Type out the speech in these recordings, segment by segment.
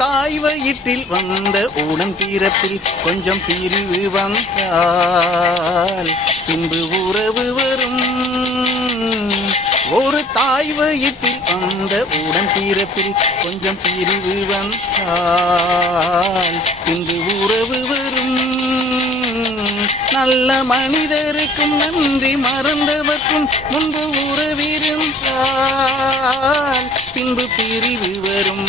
தாய் வயிற்றில் வந்த உடன் பிறப்பில் கொஞ்சம் பிரிவு வந்தால் பின்பு உறவு வரும். ஒரு தாய் வயிற்றில் வந்த உடன் பிறப்பில் கொஞ்சம் பிரிவு வந்தால் பின்பு உறவு வரும். நல்ல மனிதருக்கும் நன்றி மறந்தவர்க்கும் முன்பு உறவிருந்தால் பின்பு பிரிவு வரும்.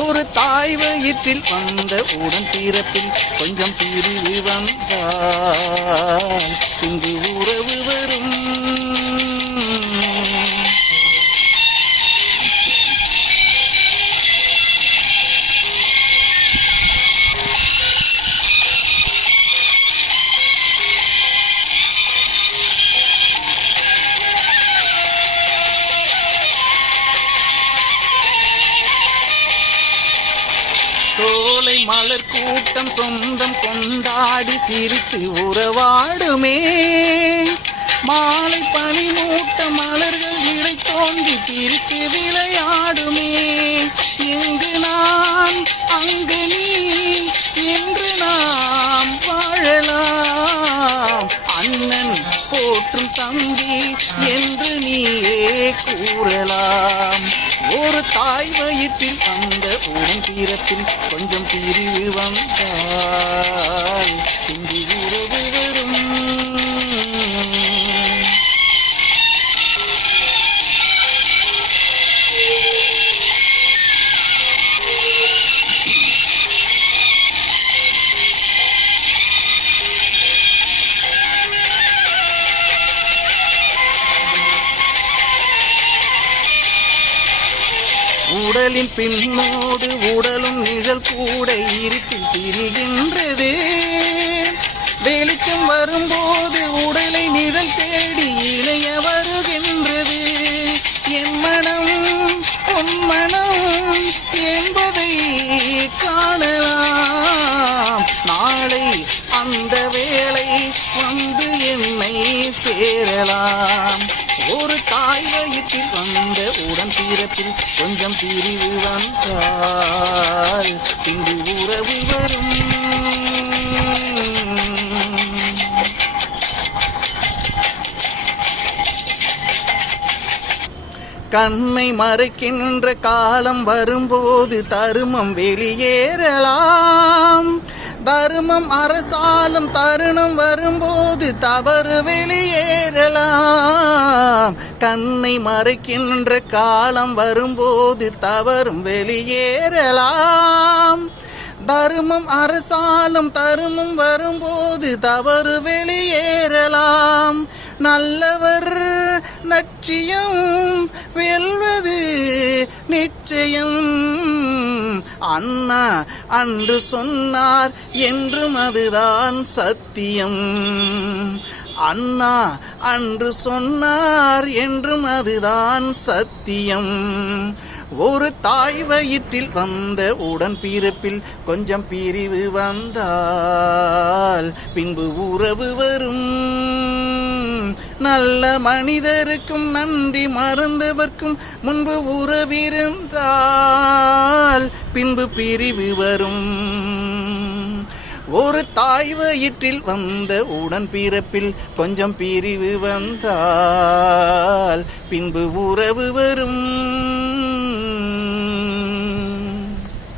ஒரு தாய் வயிற்றில் வந்த உடன் பிறப்பில் கொஞ்சம் பிரிவு வந்தால் பின்பு உறவு வரும். சோலை மலர் கூட்டம் சொந்தம் கொண்டாடி சிரித்து உறவாடுமே. மாலை பனி மூட்ட மலர்கள் இடை தோன்றி பிரித்து விளையாடுமே. எங்கு நான் அங்கு நீ என்று நாம் வாழலாம். அண்ணன் போற்றும் தம்பி என்று நீயே கூறலாம். ஒரு தாய் வயிற்றில் வந்த உடன் பிறப்பில் கொஞ்சம் பிரிவு வந்தால் பின்பு உறவு வரும். உடலின் பின்னோடு உடலும் நிழல் கூட இருட்டில் திரிகின்றது. வெளிச்சம் வரும்போது உடலை நிழல் தேடி இணைய வருகின்றது. என் மனம் உன் மனம் என்பதை காணலாம். நாளை அந்த வேளை வந்து என்னை சேரலாம். ஒரு தாய் வயிற்றில் வந்த உடன் பிறப்பில் கொஞ்சம் பிரிவு வந்தால் பின்பு உறவு வரும். கண்ணை மறைக்கின்ற காலம் வரும்போது தருமம் வெளியேறலாம். தருமம் அரசாலும் தருணம் வரும்போது தவறு வெளியேறலாம். கண்ணை மறைக்கின்ற காலம் வரும்போது தவறும் வெளியேறலாம். தருமம் அரசாலும் தருமம் வரும்போது தவறு வெளியேறலாம். நல்லவர் லட்சியம் வெல்வது நிச்சயம். அண்ணா அன்று சொன்னார் என்றும் அதுதான் சத்தியம். அண்ணா அன்று சொன்னார் என்றும் அதுதான் சத்தியம். ஒரு தாய் வயிற்றில் வந்த உடன் பிறப்பில் கொஞ்சம் பிரிவு வந்தால் பின்பு உறவு வரும். நல்ல மனிதருக்கும் நன்றி மறந்தவர்க்கும் முன்பு உறவிருந்தால் பின்பு பிரிவு வரும். ஒரு தாய் வயிற்றில் வந்த உடன் பிறப்பில் கொஞ்சம் பிரிவு வந்தால் பின்பு உறவு வரும்.